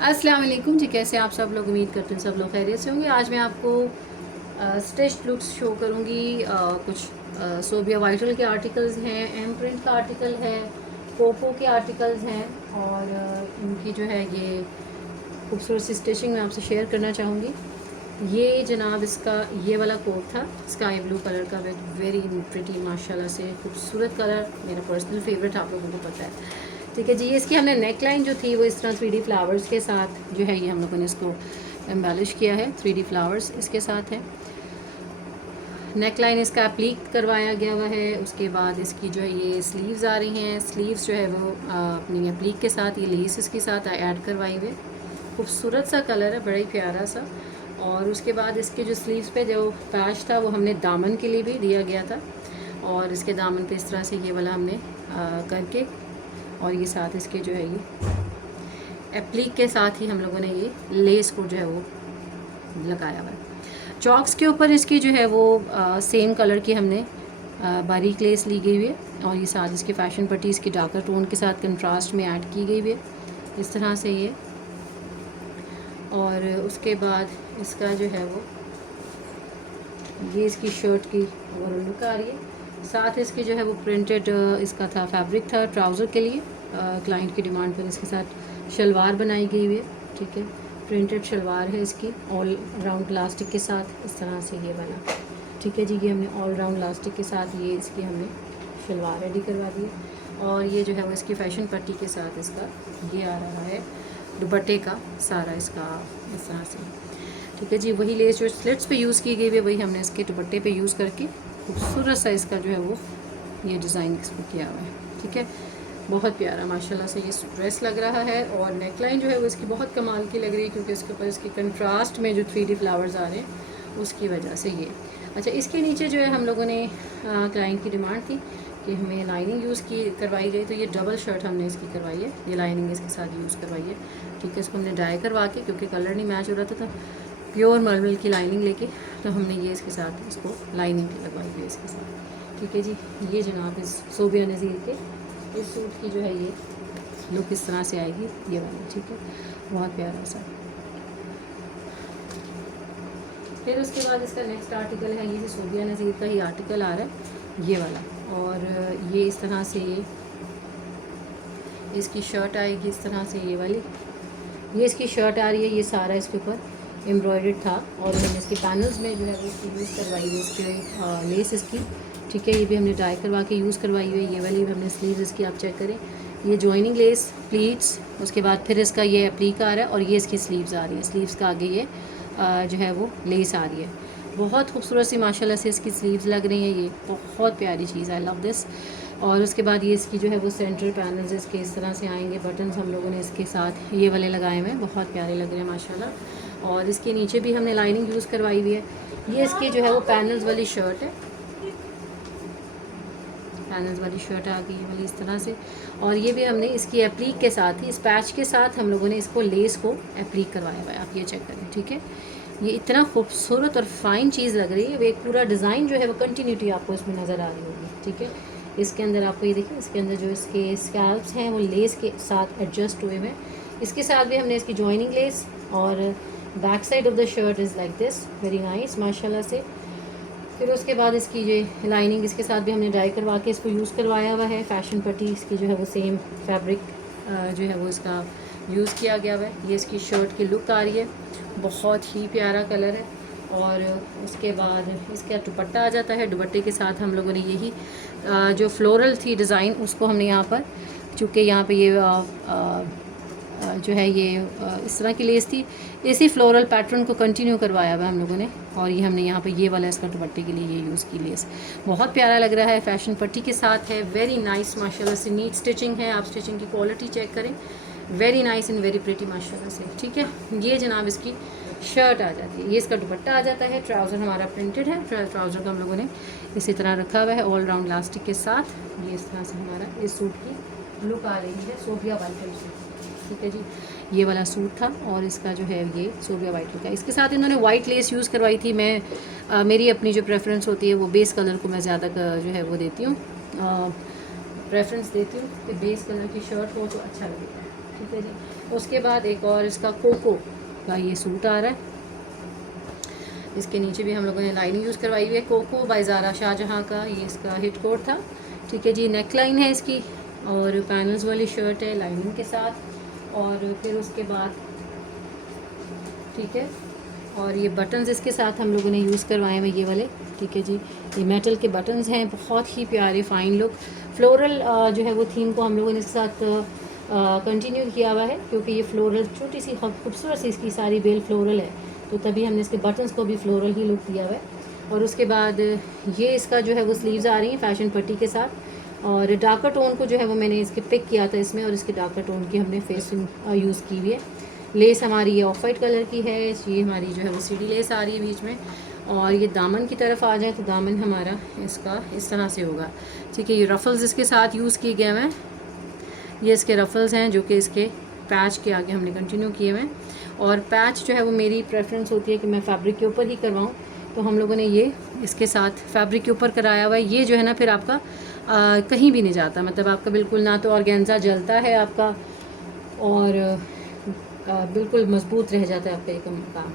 अस्सलाम वालेकुम जी, कैसे आप सब लोग? उम्मीद करते हैं सब लोग खैरियत से होंगे। आज मैं आपको स्टिच्ड लुक्स शो करूँगी। कुछ सोबिया वाइटल के आर्टिकल्स हैं, एम प्रिंट का आर्टिकल है, पोपो के आर्टिकल्स हैं और इनकी जो है ये खूबसूरत सी स्टिचिंग मैं आपसे शेयर करना चाहूँगी। ये जनाब इसका ये वाला कोट था स्काई ब्लू कलर का, विद वेरी प्रिटी माशाल्लाह से खूबसूरत कलर, मेरा पर्सनल फेवरेट, आप लोगों को पता है। ठीक है जी, ये इसकी हमने नेक लाइन जो थी वो इस तरह 3D फ्लावर्स के साथ जो है ये हम लोगों ने इसको एम्बेलिश किया है। 3D फ्लावर्स इसके साथ है। नेक लाइन इसका एप्लीक करवाया गया हुआ है। उसके बाद इसकी जो है ये स्लीव्स आ रही हैं। स्लीव्स जो है वो अपनी एप्लीक के साथ ये लेस इसके साथ ऐड करवाई हुए। खूबसूरत सा कलर है, बड़ा ही प्यारा सा। और उसके बाद इसके जो स्लीव्स पे जो पैच था वो हमने दामन के लिए भी दिया गया था और इसके दामन पे इस तरह से ये वाला हमने करके और ये साथ इसके जो है ये एप्लीक के साथ ही हम लोगों ने ये लेस को जो है वो लगाया हुआ है। चॉक्स के ऊपर इसकी जो है वो सेम कलर की हमने बारीक लेस ली गई हुई है और ये साथ इसकी फैशन पट्टी इसकी डार्कर टोन के साथ कंट्रास्ट में ऐड की गई हुई है इस तरह से ये। और उसके बाद इसका जो है वो ये इसकी शर्ट की ओवरऑल लुक आ रही है। साथ इसकी जो है वो प्रिंटेड इसका था फैब्रिक था ट्राउज़र के लिए, क्लाइंट की डिमांड पर इसके साथ शलवार बनाई गई हुई है। ठीक है, प्रिंटेड शलवार है इसकी ऑल राउंड इलास्टिक के साथ इस तरह से ये बना। ठीक है जी, ये हमने ऑल राउंड इलास्टिक के साथ ये इसकी हमने शलवार रेडी करवा दी है। और ये जो है वो इसकी फैशन पट्टी के साथ इसका ये आ रहा है दुपट्टे का सारा इसका इस तरह से। ठीक है जी, वही लेस जो स्लिट्स पे यूज़ की गई है वही हमने इसके दुपट्टे पे यूज़ करके खूबसूरत सा इसका जो है वो ये डिज़ाइन इसको किया हुआ है। ठीक है, बहुत प्यारा माशाल्लाह से ये ड्रेस लग रहा है। और नेकलाइन जो है वो इसकी बहुत कमाल की लग रही है क्योंकि इसके ऊपर इसके कंट्रास्ट में जो 3D फ्लावर्स आ रहे हैं उसकी वजह से ये। अच्छा, इसके नीचे जो है हम लोगों ने क्लाइंट की डिमांड थी कि हमें लाइनिंग यूज़ की करवाई गई, तो ये डबल शर्ट हमने इसकी करवाई है, ये लाइनिंग इसके साथ यूज़ करवाई है। ठीक है, इसको हमने डाई करवा के क्योंकि कलर नहीं मैच हो रहा था प्योर मलमल की लाइनिंग लेके तो हमने ये इसके साथ इसको लाइनिंग लगवाई हुई इसके साथ। ठीक है जी, ये जनाब इस सोबिया नज़ीर के इस सूट की जो है ये लुक इस तरह से आएगी ये वाली। ठीक है, बहुत प्यारा सा। फिर उसके बाद इसका नेक्स्ट आर्टिकल है, ये सोबिया नज़ीर का ही आर्टिकल आ रहा है ये वाला। और ये इस तरह से ये इसकी शर्ट आएगी इस तरह से ये वाली, ये इसकी शर्ट आ रही है। ये सारा इसके ऊपर एम्ब्रॉयडर्ड था और हमने इसके पैनल्स में जो है वो इसकी यूज़ करवाई हुई इसके लेस इसकी। ठीक है, ये भी हमने डाई करवा के यूज़ करवाई हुई है। ये वाली भी हमने स्लीव्स इसकी आप चेक करें, ये जॉइनिंग लेस प्लीट्स, उसके बाद फिर इसका ये एप्लीक आ रहा है और ये इसकी स्लीव्स आ रही है। स्लीव्स का आगे ये जो है वो लेस आ रही है। बहुत खूबसूरत सी माशाल्लाह से इसकी स्लीव्स लग रही हैं, ये बहुत प्यारी चीज़, आई लव दिस। और उसके बाद ये इसकी जो है वो सेंटर पैनल्स इसके इस तरह से आएंगे, बटन्स हम लोगों ने इसके साथ ये वाले लगाए हुए हैं, बहुत प्यारे लग रहे हैं माशाल्लाह। और इसके नीचे भी हमने लाइनिंग यूज़ करवाई हुई है। ये इसकी जो है वो पैनल्स वाली शर्ट है, पैनल्स वाली शर्ट आ गई है वाली इस तरह से। और ये भी हमने इसकी एप्लीक के साथ ही इस पैच के साथ हम लोगों ने इसको लेस को एप्लीक करवाया हुआ है, आप ये चेक करें। ठीक है, ये इतना खूबसूरत और फाइन चीज़ लग रही है। एक पूरा डिज़ाइन जो है वो कंटिन्यूटी आपको इसमें नज़र आ रही होगी। ठीक है, इसके अंदर आपको ये देखिए, इसके अंदर जो इसके स्कैल्प्स हैं वो लेस के साथ एडजस्ट हुए हुए। इसके साथ भी हमने इसकी जॉइनिंग लेस और back side of the shirt is like this, very nice माशाल्लाह से। फिर उसके बाद इसकी ये लाइनिंग इसके साथ भी हमने डाई करवा के इसको यूज़ करवाया हुआ है। फैशन पट्टी इसकी जो है वो सेम फैब्रिक जो है वो इसका यूज़ किया गया हुआ है। ये इसकी शर्ट की लुक आ रही है, बहुत ही प्यारा कलर है। और उसके बाद इसका दुपट्टा आ जाता है। दुपट्टे के साथ हम लोगों ने यही जो फ्लोरल थी डिज़ाइन उसको हमने यहाँ पर, चूँकि यहाँ पे ये जो है ये इस तरह की लेस थी, इसी फ्लोरल पैटर्न को कंटिन्यू करवाया हुआ हम लोगों ने। और ये हमने यहाँ पे ये वाला इसका दुपट्टे के लिए ये यूज़ की लेस, बहुत प्यारा लग रहा है, फैशन पट्टी के साथ है, वेरी नाइस माशाल्लाह से, नीट स्टिचिंग है। आप स्टिचिंग की क्वालिटी चेक करें, very nice and very pretty माशाल्लाह से। ठीक है, ये जनाब इसकी शर्ट आ जाती है, ये इसका दुपट्टा आ जाता है। ट्राउज़र हमारा प्रिंटेड है, ट्राउज़र का हम लोगों ने इसी तरह रखा हुआ है ऑल राउंड इलास्टिक के साथ। ये इस तरह से हमारा इस सूट की लुक आ रही है सोबिया वाइटल से। ठीक है जी, ये वाला सूट था और इसका जो है ये सोबिया वाइटल का। इसके साथ इन्होंने वाइट लेस यूज़ करवाई थी। मैं मेरी अपनी जो प्रेफरेंस होती है वो बेस कलर को मैं ज़्यादा जो है वो देती हूँ, प्रेफरेंस देती हूँ कि बेस कलर की शर्ट हो तो अच्छा लगेगा। ठीक है जी। उसके बाद एक और इसका कोको का ये सूट आ रहा है, इसके नीचे भी हम लोगों ने लाइनिंग यूज़ करवाई हुई है, कोको बाय ज़ारा शाहजहाँ का ये इसका हिट कोट था। ठीक है जी, नेक लाइन है इसकी और पैनल्स वाली शर्ट है लाइनिंग के साथ। और फिर उसके बाद ठीक है, और ये बटन्स इसके साथ हम लोगों ने यूज़ करवाए हुए ये वाले। ठीक है जी, ये मेटल के बटन्स हैं, बहुत ही प्यारे फाइन लुक फ्लोरल जो है वो थीम को हम लोगों ने इसके साथ कंटिन्यू किया हुआ है, क्योंकि ये फ्लोरल छोटी सी खूबसूरत सी इसकी सारी बेल फ्लोरल है, तो तभी हमने इसके बटन्स को भी फ्लोरल ही लुक दिया हुआ है। और उसके बाद ये इसका जो है वो स्लीव्स आ रही हैं फैशन पट्टी के साथ, और डार्कर टोन को जो है वो मैंने इसके पिक किया था इसमें, और इसके डार्कर टोन की हमने फेसिंग यूज़ की हुई है। लेस हमारी ये ऑफ वाइट कलर की है, ये हमारी जो है वो सीढ़ी लेस आ रही है बीच में। और ये दामन की तरफ आ जाए तो दामन हमारा इसका इस तरह से होगा। ठीक है, ये रफ़ल्स इसके साथ यूज़ किए गए हैं, ये इसके रफ़ल्स हैं जो कि इसके पैच के आगे हमने कंटिन्यू किए हुए हैं। और पैच जो है वो मेरी प्रेफरेंस होती है कि मैं फैब्रिक के ऊपर ही करवाऊँ, तो हम लोगों ने ये इसके साथ फैब्रिक के ऊपर कराया हुआ है। ये जो है ना फिर आपका कहीं भी नहीं जाता, मतलब आपका बिल्कुल ना तो ऑर्गेन्जा जलता है आपका, और बिल्कुल मजबूत रह जाता है आपका एक काम।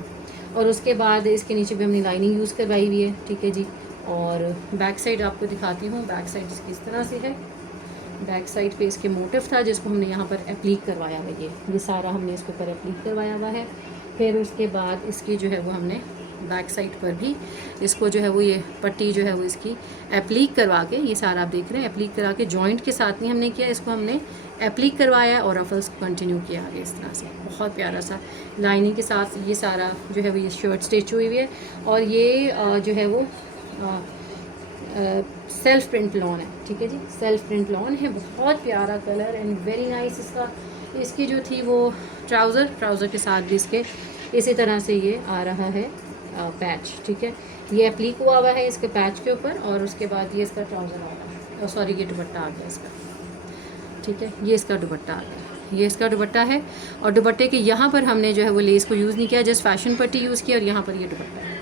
और उसके बाद इसके नीचे भी हमने लाइनिंग यूज़ करवाई हुई है। ठीक है जी, और बैक साइड आपको दिखाती हूँ। बैक साइड इसकी इस तरह से है, बैक साइड पे इसके मोटिव था जिसको हमने यहाँ पर एप्लीक करवाया हुआ है, ये सारा हमने इसके ऊपर एप्लीक करवाया हुआ है। फिर उसके बाद इसकी जो है वो हमने बैक साइड पर भी इसको जो है वो ये पट्टी जो है वो इसकी एप्लीक करवा के, ये सारा आप देख रहे हैं एप्लीक करा के, जॉइंट के साथ नहीं हमने किया, इसको हमने एप्लीक करवाया और रफल्स को कंटिन्यू किया आगे इस तरह से। बहुत प्यारा सा लाइनिंग के साथ ये सारा जो है वो ये शर्ट स्टिच हुई हुई है। और ये जो है वो सेल्फ प्रिंट लॉन है। ठीक है जी, सेल्फ प्रिंट लॉन है, बहुत प्यारा कलर एंड वेरी नाइस। इसकी जो थी वो ट्राउज़र के साथ भी इसके इसी तरह से ये आ रहा है पैच। ठीक है, ये एप्लीक हुआ है इसके पैच के ऊपर, और उसके बाद ये इसका ट्राउज़र आ रहा है, सॉरी ये दुपट्टा आ गया इसका। ठीक है, ये इसका दुपट्टा आ गया, ये इसका दुपट्टा है। और दुपट्टे के यहाँ पर हमने जो है वो लेस को यूज़ नहीं किया, जस्ट फैशन पट्टी यूज़ किया, और यहाँ पर ये दुपट्टा है।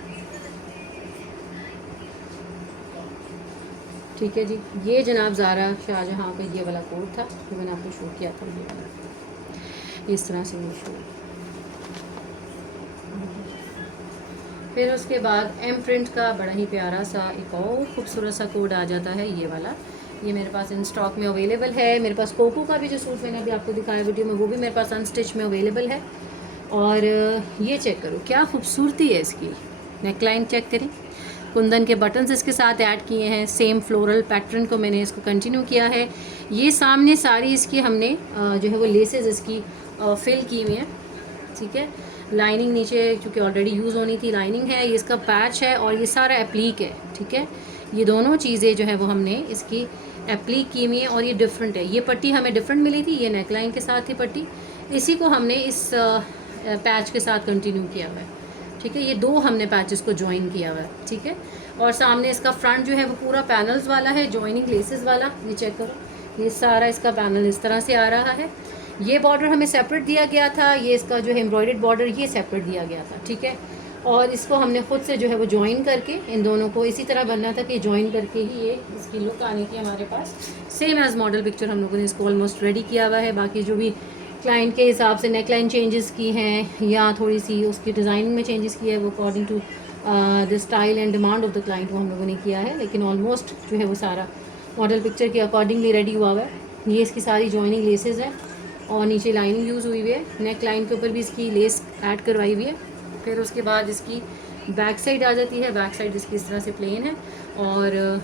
ठीक है जी, ये जनाब ज़ारा शाहजहाँ का ये वाला कोट था जो मैंने आपको शो किया था, ये वाला इस तरह से ये शो। फिर उसके बाद एम प्रिंट का बड़ा ही प्यारा सा एक और खूबसूरत सा कोड आ जाता है, ये वाला। ये मेरे पास इन स्टॉक में अवेलेबल है। मेरे पास कोको का भी जो सूट मैंने अभी आपको दिखाया वीडियो में, वो भी मेरे पास अनस्टिच में अवेलेबल है। और ये चेक करो क्या खूबसूरती है इसकी, नेकलाइन चेक करें, कुंदन के बटन्स इसके साथ ऐड किए हैं, सेम फ्लोरल पैटर्न को मैंने इसको कंटिन्यू किया है। ये सामने सारी इसकी हमने जो है वो लेसेस इसकी फिल की हुई हैं। ठीक है, लाइनिंग नीचे क्योंकि ऑलरेडी यूज़ होनी थी लाइनिंग है, ये इसका पैच है, और ये सारा एप्लीक है। ठीक है, ये दोनों चीज़ें जो है वो हमने इसकी एप्लीक की हुई है, और ये डिफरेंट है। ये पट्टी हमें डिफरेंट मिली थी, ये नेकलाइन के साथ थी पट्टी, इसी को हमने इस पैच के साथ कंटिन्यू किया हुआ है। ठीक है, ये दो हमने पैचेस को ज्वाइन किया हुआ है। ठीक है, और सामने इसका फ्रंट जो है वो पूरा पैनल्स वाला है, जॉइनिंग लेसेस वाला। ये चेक करो, ये सारा इसका पैनल इस तरह से आ रहा है। ये बॉर्डर हमें सेपरेट दिया गया था, ये इसका जो है एम्ब्रॉयडर्ड बॉर्डर ये सेपरेट दिया गया था। ठीक है, और इसको हमने खुद से जो है वो ज्वाइन करके इन दोनों को इसी तरह बनना था कि ज्वाइन करके ही ये इसकी लुक आनी थी हमारे पास। सेम एज मॉडल पिक्चर हम लोगों ने इसको ऑलमोस्ट रेडी किया हुआ है। बाकी जो भी क्लाइंट के हिसाब से नेकलाइन चेंजेस की हैं या थोड़ी सी उसकी डिज़ाइनिंग में चेंजेस किया है, वो according to the style and demand of the client वो हम लोगों ने किया है। लेकिन ऑलमोस्ट जो है वो सारा मॉडल पिक्चर के अकॉर्डिंगली रेडी हुआ हुआ है। ये इसकी सारी जॉइनिंग लेसेस है, और नीचे लाइनिंग यूज़ हुई हुई है, नेक लाइन के ऊपर भी इसकी लेस ऐड करवाई हुई है। फिर उसके बाद इसकी बैक साइड आ जाती है, बैक साइड इसकी इस तरह से प्लेन है, और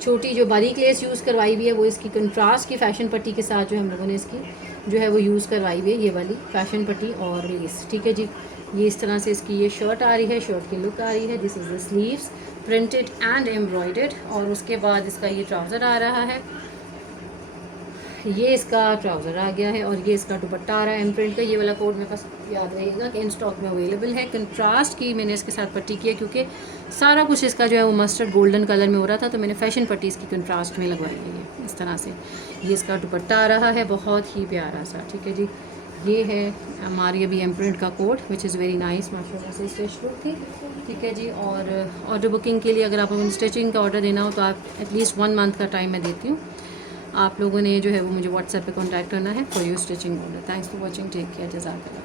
छोटी जो बारीक लेस यूज़ करवाई हुई है वो इसकी कंट्रास्ट की फैशन पट्टी के साथ जो हम लोगों ने इसकी जो है वो यूज़ करवाई हुई है, ये वाली फैशन पट्टी और लेस। ठीक है जी, ये इस तरह से इसकी ये शर्ट आ रही है, शर्ट की लुक आ रही है। This is the sleeves printed and embroidered. और उसके बाद इसका ये ट्राउज़र आ रहा है, ये इसका ट्राउज़र आ गया है, और ये इसका दुपट्टा आ रहा है एम प्रिंट का। ये वाला कोड मेरे पास याद रहेगा कि इन स्टॉक में अवेलेबल है। कंट्रास्ट की मैंने इसके साथ पट्टी की है, क्योंकि सारा कुछ इसका जो है वो मस्टर्ड गोल्डन कलर में हो रहा था, तो मैंने फैशन पट्टी इसकी कंट्रास्ट में लगवाई है इस तरह से। ये इसका दुपट्टा आ रहा है, बहुत ही प्यारा सा। ठीक है जी, ये है हमारी अभी एम प्रिंट का code which is very nice, माशाल्लाह से स्टिच लुक थी। ठीक है जी, और ऑर्डर बुकिंग के लिए अगर आप स्टिचिंग का ऑर्डर देना हो तो आप एटलीस्ट 1 मंथ का टाइम मैं देती हूँ। आप लोगों ने जो है वो मुझे व्हाट्सएप पे कांटेक्ट करना है for your stitching order. Thanks for watching, take care, जज़ाकल्लाह।